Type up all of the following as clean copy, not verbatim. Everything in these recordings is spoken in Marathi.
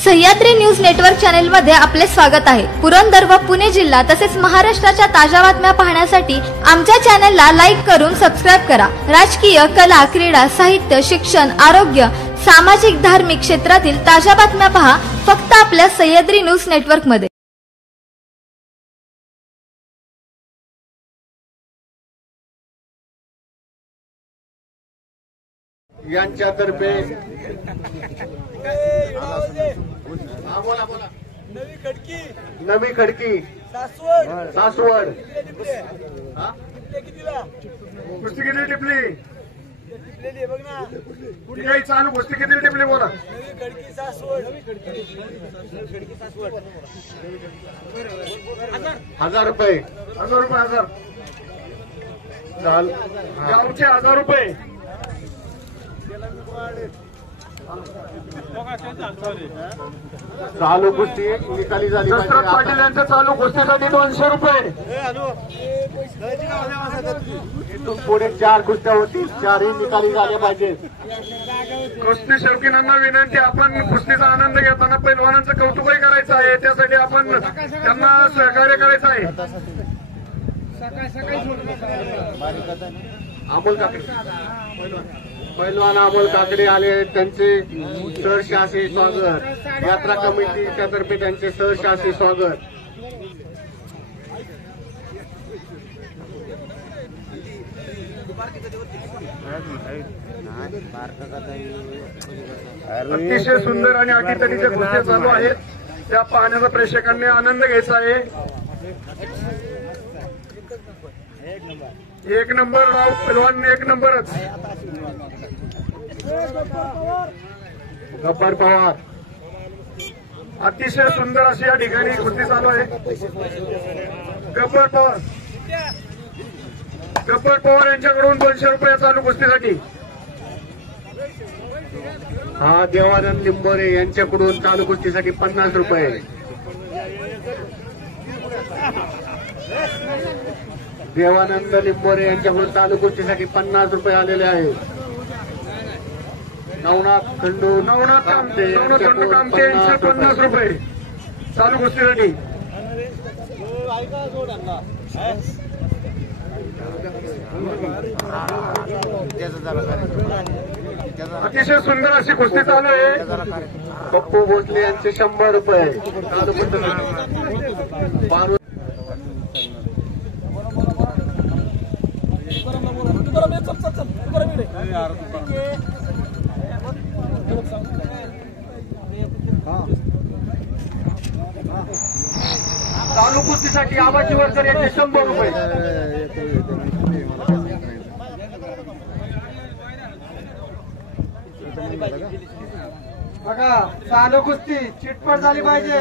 सह्याद्री न्यूज नेटवर्क चॅनल मध्ये आपले स्वागत आहे। पुरंदर व पुणे जिल्हा तसेच महाराष्ट्राच्या ताज्या बातम्या पाहण्यासाठी आमच्या चॅनलला लाईक करून सबस्क्राइब करा। राजकीय, कला, क्रीडा, साहित्य, शिक्षण, आरोग्य, सामाजिक, धार्मिक क्षेत्रातील ताज्या बातम्या पहा फक्त आपल्या सह्याद्री न्यूज नेटवर्क मध्ये। यांच्यातर्फे नवी खडकी सासवड कुस्ती किती टिपली कुठे काही चालू कुस्ती किती टिपली बोला। 1000 रुपये 1000 गावचे 1000 रुपये चालू कुस्ती निकाली झाली। दशरथ पाटील यांच्या चालू कुस्तीसाठी 200 रुपये। इथून पुढे 4 कुस्त्या होतील, 4ही निकाली झाल्या पाहिजे। कुस्ती शौकीनांना विनंती, आपण कुस्तीचा आनंद घेताना पैलवानांचं कौतुकही करायचं आहे, त्यासाठी आपण त्यांना सहकार्य करायचं आहे। अमोल काकडे पैलवान अमोल काकडे आले, त्यांचे सहर्ष असे स्वागत। यात्रा कमिटीच्या तर्फे त्यांचे सहर्ष असे स्वागत। अतिशय सुंदर आणि अटीतटीच्या कुस्त्या चालू आहेत, त्या पाहण्याचा प्रेक्षकांनी आनंद घ्यायचा आहे। 1 नंबर राव पैलवान, 1 नंबरच। गब्बर पवार अतिशय सुंदर अशी या ठिकाणी कुस्ती चालू आहे। गब्बर पवार यांच्याकडून 200 रुपये चालू कुस्तीसाठी। हा देवानंद लिंबोरे यांच्याकडून चालू कुस्तीसाठी 50 रुपये। देवानंद लिंबोरे यांच्याकडून चालू कुस्तीसाठी 50 रुपये आलेले आहेत। नवनाथ कामते यांचे 50 रुपये चालू कुस्तीसाठी। अतिशय सुंदर अशी कुस्ती चालू आहे। पप्पू भोसले यांचे 100 रुपये चालू कुस्तीसाठी। चालू कुस्तीसाठी आबाजी वर्कर यांचे 100 रुपये। बघा, चालू कुस्ती चिटपट झाली पाहिजे।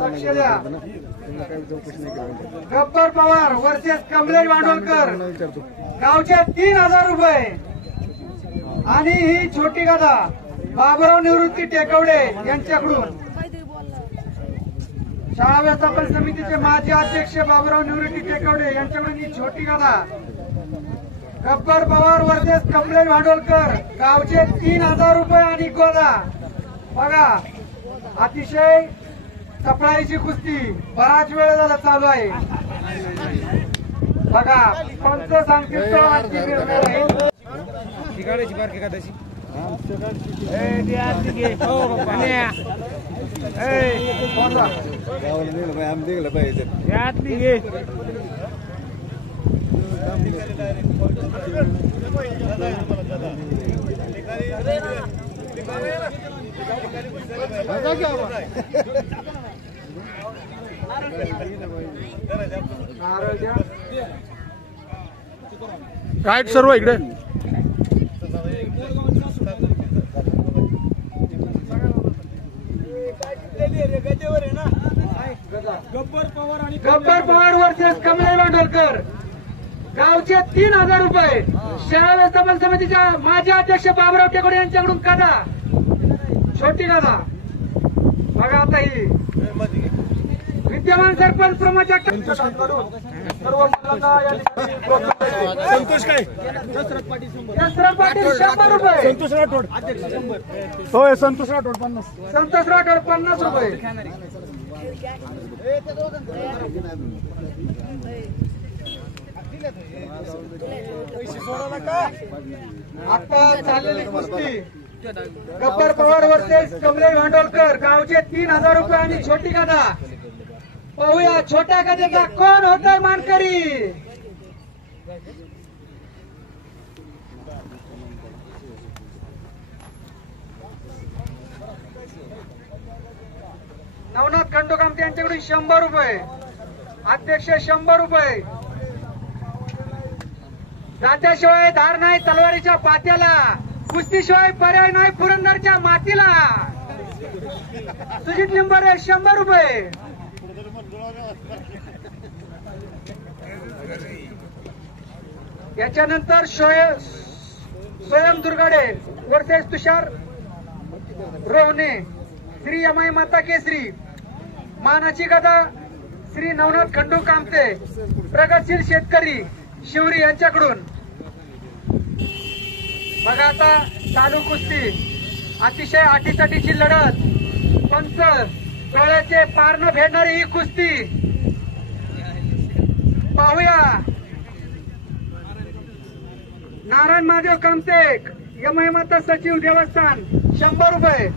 लक्ष द्या। गब्बर पवार वर्सेस कमलेश भांडवलकर, गावचे 3000 रुपये। आणि ही छोटी गादा बाबुराव निवृत्ती टेकवडे यांच्याकडून, शाळा व्यवस्थापन समितीचे माजी अध्यक्ष बाबुराव निवृत्ती टेकवडे यांच्याकडून ही छोटी गादा। गब्बर पवार वर्सेस कमलेश भांडवलकर, गावचे 3000 रुपये आणि गोदा। बघा, अतिशय चपळाईची कुस्ती बराच वेळ झाला चालू आहे। बघा, पंच सांगतील तो आजची निर्णय। राईट सर्व इकडे। गब्बर पवार वर्सेस कमलेश भांडवलकर, गावचे 3000 रुपये। शाळा व्यवस्थापन समितीच्या माजी अध्यक्ष बाबुराव टेकवडे यांच्याकडून गादा, छोटी गादा। बघा, आता ही विद्यमान सरपंच प्रमोद सर्व महिलांना या ठिकाणी प्रोत्साहन. संतोष काय दसरथ पाटील 100 रुपये. संतोष राठोड अध्यक्ष 100. होय संतोष राठोड 50. संतोष राठोड 50 रुपये. आता चाललेली कुस्ती गब्बर पवार वर्सेस कमलेश भांडवलकर. गावचे 3000 रुपये आणि छोटी गदा. पाहूया छोट्या गदेचा कोण होतोय मानकरी. नवनाथ खंडोकामते यांच्याकडून 100 रुपये. अध्यक्ष 100 रुपये. जात्याशिवाय धार नाही तलवारीच्या पात्याला. कुस्तीशिवाय पर्याय नाही पुरंदरच्या मातीला. सुजित लिंबारे 100 रुपये. याच्यानंतर स्वयं दुर्गाडे वर्सेस तुषार रोहने. श्री यमाई माता केसरी. मानाची गदा श्री नवनाथ खंडू कामते प्रगतशील शेतकरी शिवरी यांच्याकडून. बघा आता चालू कुस्ती अतिशय आटीतटीची लढत. पंच डोळ्याचे पार न फेडणारी ही कुस्ती पाहूया. नारायण महादेव कामते यमाई माता सचिव देवस्थान 100 रुपये.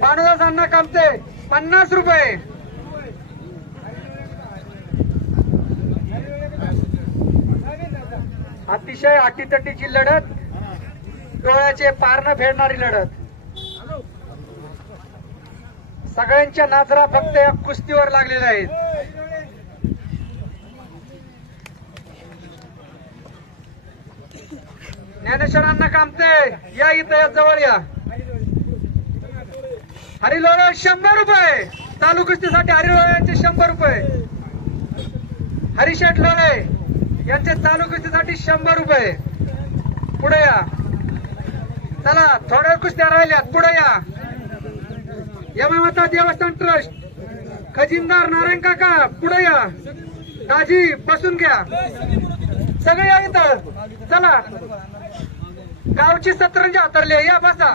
भानुदास अण्णा कामते 50 रुपये. अतिशय आटीतटीची लढत. डोळ्याचे पार न फेडणारी लढत. सगळ्यांच्या नजरा फक्त या कुस्तीवर लागलेल्या आहेत. ज्ञानेश्वर अण्णा कामते या इथं या जवळ या. हरिलोळे 100 रुपये. चालू कुस्तीसाठी हरिलोळे यांचे 100 रुपये. हरिशेठ लोळे यांचे चालू कुस्तीसाठी 100 रुपये. पुढे या. चला थोड्या कुस्त्या राहिल्यात. पुढे या. यमाई माता देवस्थान ट्रस्ट खजिनदार नारायण काका पुढे या. दाजी बसून घ्या. सगळे या इथं. चला गावची सतरंजी हातरली या. बसा.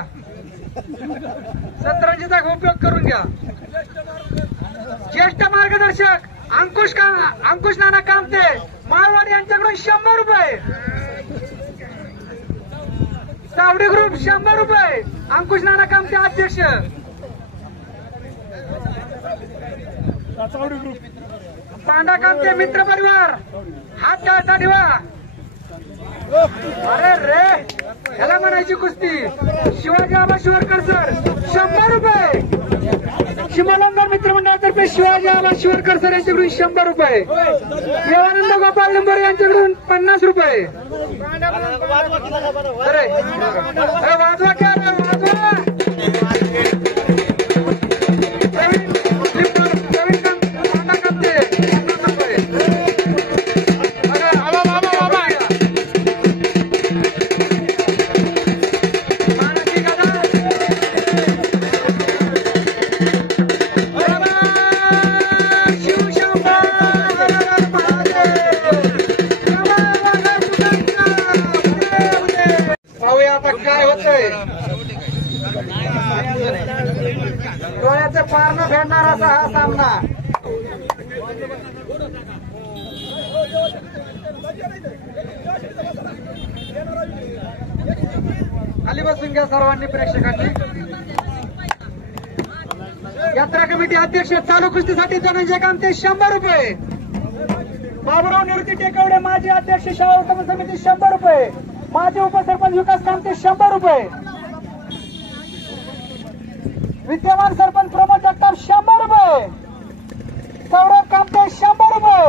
सतरंजीचा उपयोग करून घ्या. ज्येष्ठ मार्गदर्शक अंकुश नाना कामते माळवाडी यांच्याकडून 100 रुपये. सावडी ग्रुप 100 रुपये. अंकुश नाना कामते अध्यक्ष. तांडा कामते मित्र परिवार हात टाळता ठेवा. अरे रे ह्याला म्हणायची कुस्ती. शिवाजी आबा शिवरकर सर 100 रुपये. शिमलंगर मित्रमंडळातर्फे शिवाजी आबा शिवरकर सर यांच्याकडून 100 रुपये. देवानंद गोपाल नंबर यांच्याकडून 50 रुपये. अरे वाजवा क्या वाजवा. डोळ्याचे पार न फेडणार असा हा सामना. खाली बसून घ्या सर्वांनी प्रेक्षकांनी. यात्रा कमिटी अध्यक्ष चालू कुस्तीसाठी धनंजय कामते 100 रुपये. बाबुराव निवृत्ती टेकवडे माजी अध्यक्ष शाळा उत्तम समिती 100 रुपये. माजी उपसरपंच विकास कामते 100 रुपये. विद्यमान सरपंच प्रमोद जगताप 100 रुपये. सौरभ कामते 100 रुपये.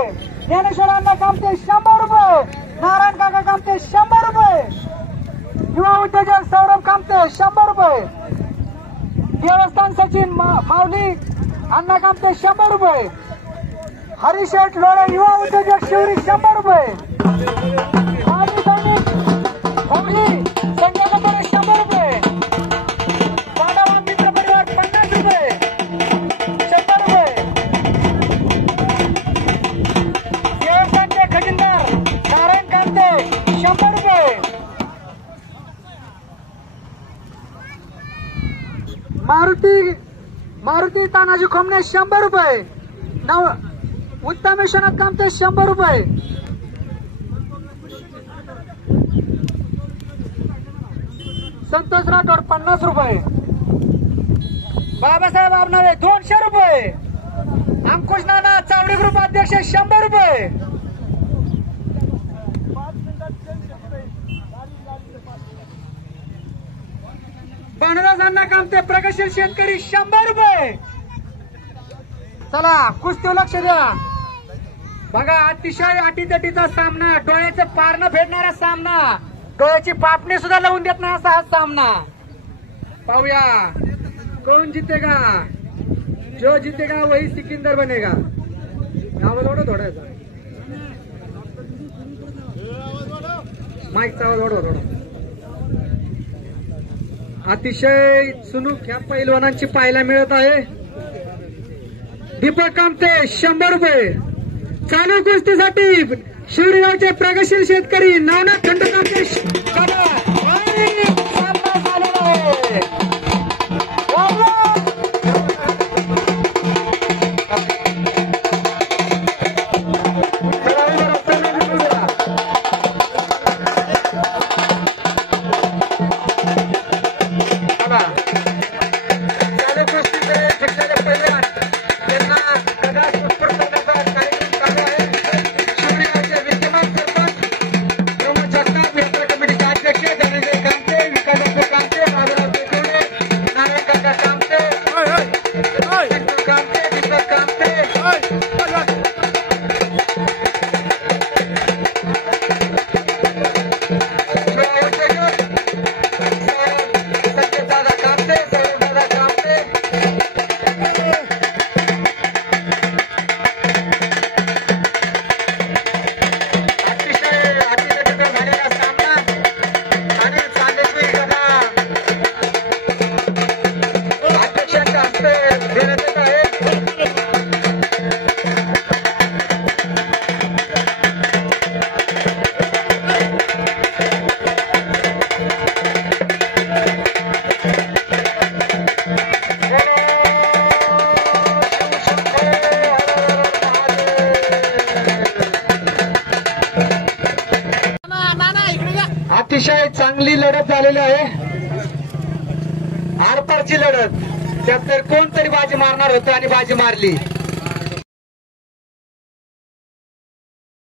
ज्ञानेश्वर अण्णा कामते 100 रुपये. नारायण काका कामते 100 रुपये. युवा उद्योजक सौरभ कामते 100 रुपये. देवस्थान सचिन माऊली अण्णा कामते 100 रुपये. हरिशेठ लोळे युवा उद्योजक शिवरी 100 रुपये. माजी सैनिक माऊली संजय कपूर 100 रुपये. पांडवा मित्र परिवार 50 रुपये. 100 रुपये. मारुती तानाजी खोमणे 100 रुपये. उत्तम विश्वनाथ कामते 100 रुपये. संतोष राठोड 50 रुपये. बाबासाहेब आबनाळे 200 रुपये. अंकुश नाना चावडी ग्रुप अध्यक्ष 100 रुपये. भानुदास अण्णा कामते प्रगतशील शेतकरी 100 रुपये. चला कुस्ती लक्ष द्या. बघा अतिशय अटीतटीचा सामना, डोळ्याचं पारणं फेडणारा सामना, डोळ्याची पापणी सुद्धा लावून देत नाही असा हा सामना. पाहूया कोण जितेगा. जो जितेगा वही सिकंदर बनेगा. आवाज ओढ थोडासा, माईकचा आवाज ओढ थोडा. अतिशय सुनूक ह्या पैलवानांची पाहायला मिळत आहे. दीपक कामते 100 रुपये. चालू कुस्तीसाठी शिवरीगावचे प्रगतशील शेतकरी नवनाथ खंड कामते सामना झालेला आहे. अतिशय चांगली लढत झालेली आहे. आरपारची लढत. त्यात तर कोणतरी बाजी मारणार होतं आणि बाजी मारली.